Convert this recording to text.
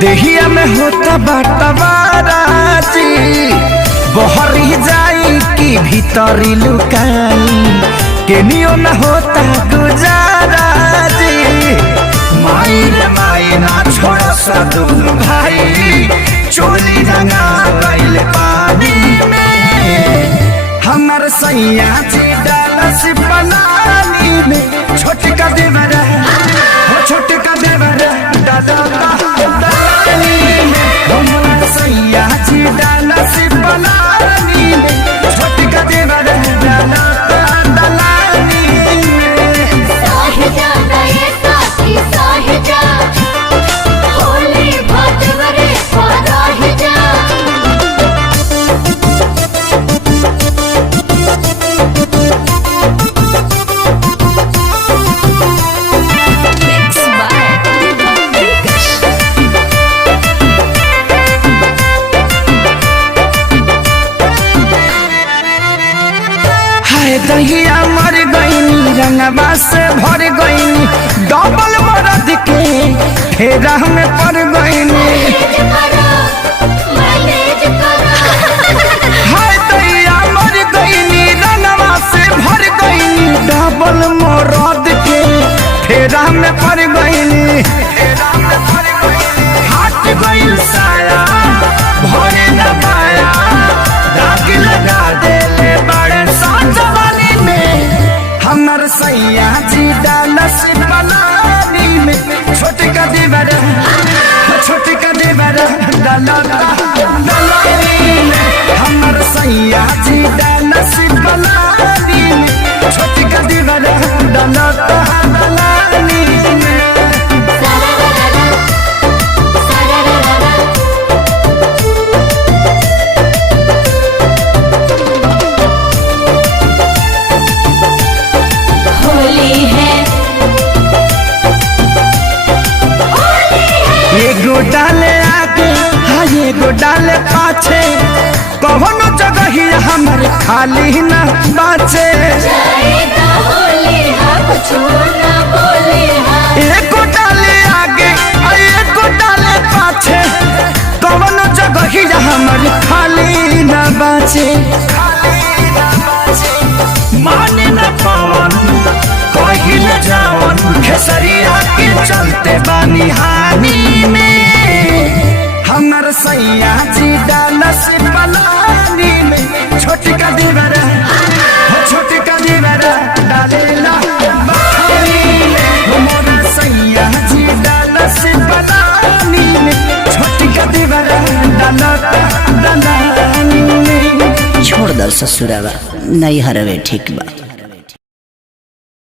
देहिया में होता बटवाराजी बहरी जाई कि भीतरी लुकाई केनियो न होता गुजाराजी। माई रे माई ना छोड़ सा दोनों भाई चोली रंगा गइल पानी में। हमर सैया जी डालस पलानी में छोटका देवरा हो छोटका देवरा दादा दलानी में। हमर सैया जी डालस पलानी में छोटका देवरा दादा दलानी में। साहिजा नए साथी साहिजा होली भटवरे साहिजा दहिया मर गईनी रंगवा से भर गईनी डबल मरद के फेरा में पड़ गईनी। हाय दहिया मर गईनी रंगवा से भर गईनी डबल मरद के फेरा में पड़ गईनी। हट गईल साया भरे न पाया दाग लगा देले बड़े साजवानी में। हमर सैया जी डालस पलानी में छोटका देवरा छोटका देवरा दलानी में। हमर सैया जी डालस पलानी में छोटका देवरा दलानी में। एगो डाले आगे हाँ एगो डाले पाछे कौनो जगह ही हमर खाली न बाचे। एगो डाले आगे एगो डाले पाछे कौनो जगह ही हमर खाली न बाचे। माने न पवन कहीं न जावन खेसरिया के चलते बानी हानि में। हमर सैया जी डालस पलानी में छोटका देवरा हो छोटका देवरा डालेला पानी में। हमर सैया जी डालस पलानी में छोटका देवरा दलानी में। छोड़ दल ससुरावा नहीं हरवे ठीक बा।